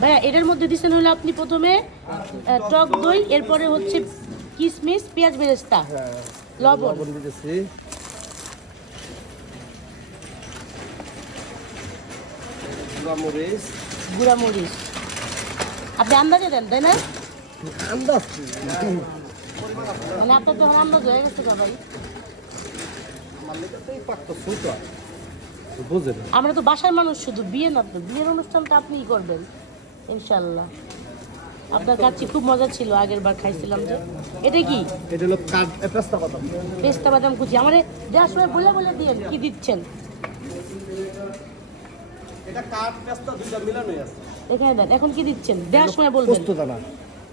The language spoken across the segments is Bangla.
ভাইয়া এটার মধ্যে দিচ্ছেন হলো আপনি প্রথমে টক দই, এরপরে হচ্ছে কিশমিশ, পেঁয়াজ বেরেস্তা, লবণ দিতেছি, গুঁড়া মরিচ। আপনি আন্দাজে দেন তাই না? আন্দাজ মানে আপনার যখন আন্দাজ হয়ে গেছে ভাই। আমরা তো বাসার মানুষ, শুধু বিয়ে না, তো বিয়ের অনুষ্ঠানটা আপনিই করবেন ইনশাল্লাহ। আপনার কাছে খুব মজা ছিল, আগের বার খাইছিলাম যে। এটা কি? এটা হলো পেস্তা বাদাম। পেস্তা বাদাম কুচি। আমারে যাওয়ার সময় বলে বলে দিয়েন কি দিচ্ছেন। এটা কাঠ পেস্তা দুইটা মিলানোই আছে। এখানে দেন, এখন কি দিচ্ছেন দেওয়ার সময় বলবেন। পোস্ত দানা।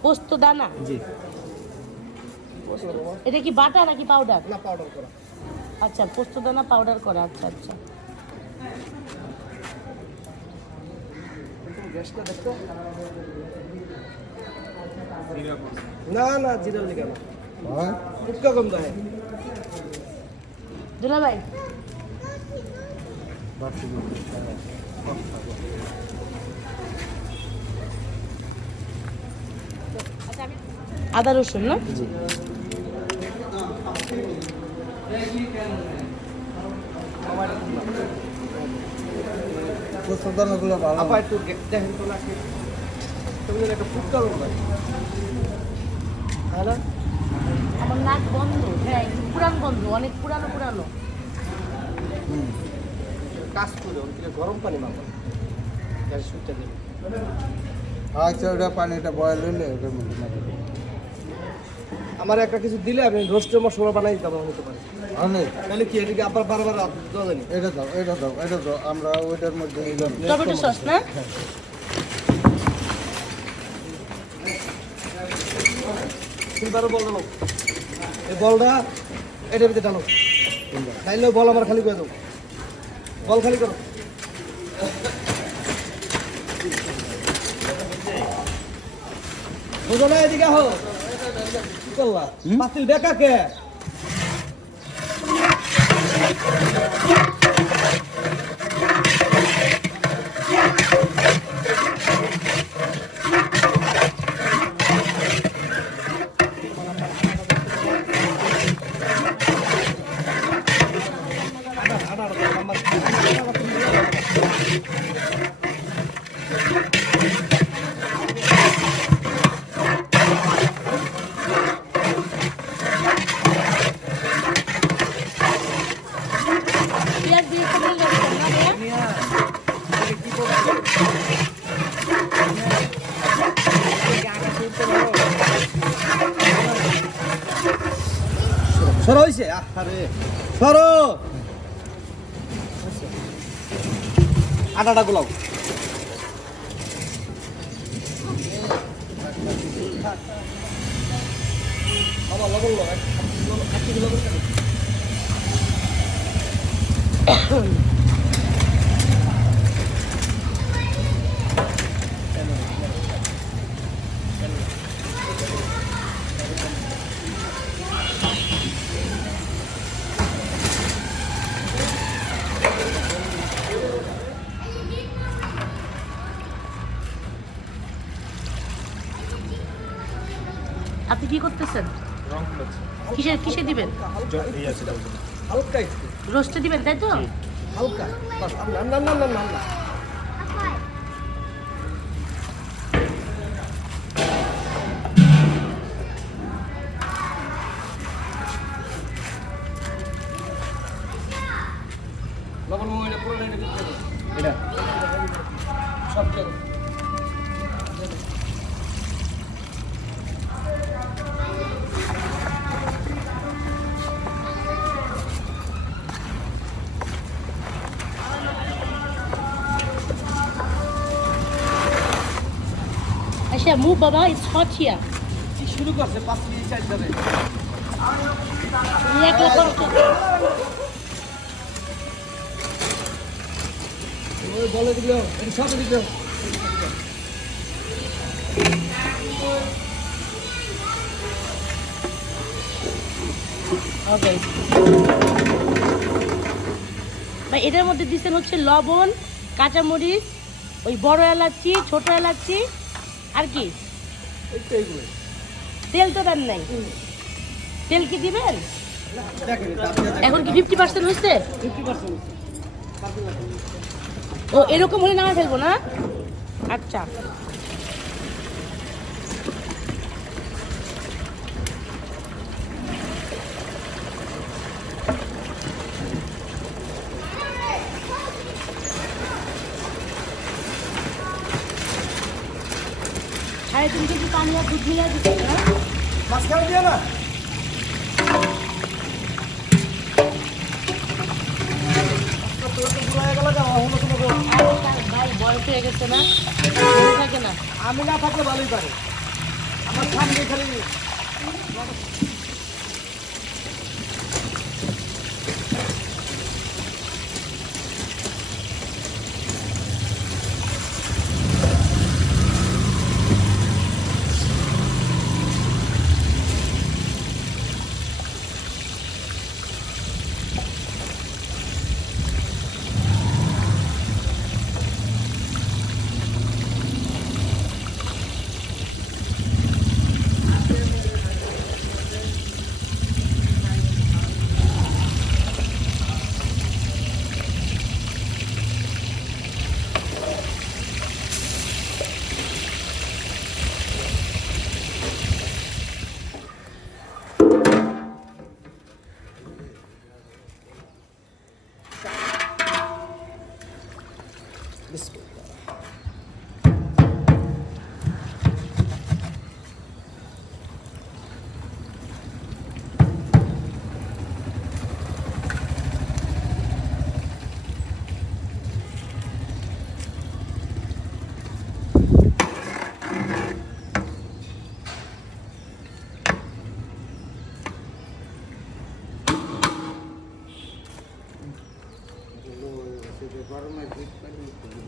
পোস্ত দানা? জি। এটা কি বাটা নাকি পাউডার? না, পাউডার করা। আচ্ছা, পোস্ত দানা পাউডার করা। আচ্ছা আচ্ছা। গ্যাসটা দেখো। না না, জিরা লিখা না। হ্যাঁ, একটু কম দাও। দুলা ভাই আদা রসুন না? জি। পোস্তদানাগুলো ভালো। আপা একটু দেখেন তো নাকি তুমি একটা ফুড কালার ভাই। হ্যাঁ না, আমার নাক বন্ধ। হ্যাঁ, একটু পুরান বন্ধ, অনেক পুরানো পুরানো। কাজ করে ওইটা গরম পানি মাখো, গ্যাস সুইচটা দিন। আচ্ছা, ওটা পানিটা বয়েল হলে ওটার মধ্যে না দিলে আমার একটা কিছু দিলে আমি রোস্টের মশলা বানাই দিতে পারবো, হতে পারে অনেক। তাহলে কি এটাকে আবার বারবার দেওয়া জানি? এটা দাও, এটা দাও, এটা দাও, আমরা ওইটার মধ্যে টমেটো সস না? সিলভারের বল ডালো, এই বলটা এটার ভিতরে ডালো। ডাইলেও বল আমার খালি করে দাও, বল খালি করো। বুঝো না, এদিকে আহো। কি করলা? পাতিল বেকা কে? পেঁয়াজ দিয়ে কমল রাখছেন না ভাইয়া? সরো হইছে, আরে সরো। আটাটা গুলাও। বাবা লবণ লো, এক কিলো লবণ কেন? আপনি কি করতেছেন? কিসে কিসে দিবেন? হালকা একটু, রোস্টে দিবেন তাই তো? হালকা। না না না না না না, লবণ এটা পুরো এটা সব দেবো। Aisha, move, Baba. It's hot here. শুরু করছে 5 মিনিট চাই যাবে। তুমি একলা করছো। ওই বলে দিলো, এটা সব দিলো। Okay. ভাই এটার মধ্যে দিচ্ছেন হচ্ছে লবণ, কাঁচামরিচ, ওই বড় এলাচি, ছোট এলাচি, আর কি এইগুলো তেল তো দেন নাই। তেল কি দিবেন? দেখেন এটা আপনি এখন কি 50% হয়েছে? 50% ও এরকম হলে নামায় ফেলবো না? আচ্ছা। সাড়ে 3 কেজি পানি আর দুধ মিলিয়ে দিচ্ছেন না? মাঝখানে দিয়ে না ভাই বয়স হয়ে গেছে না, মনে থাকে না। আমি না থাকলে ভালোই পারে আমার সামনে খালি গরমের শীত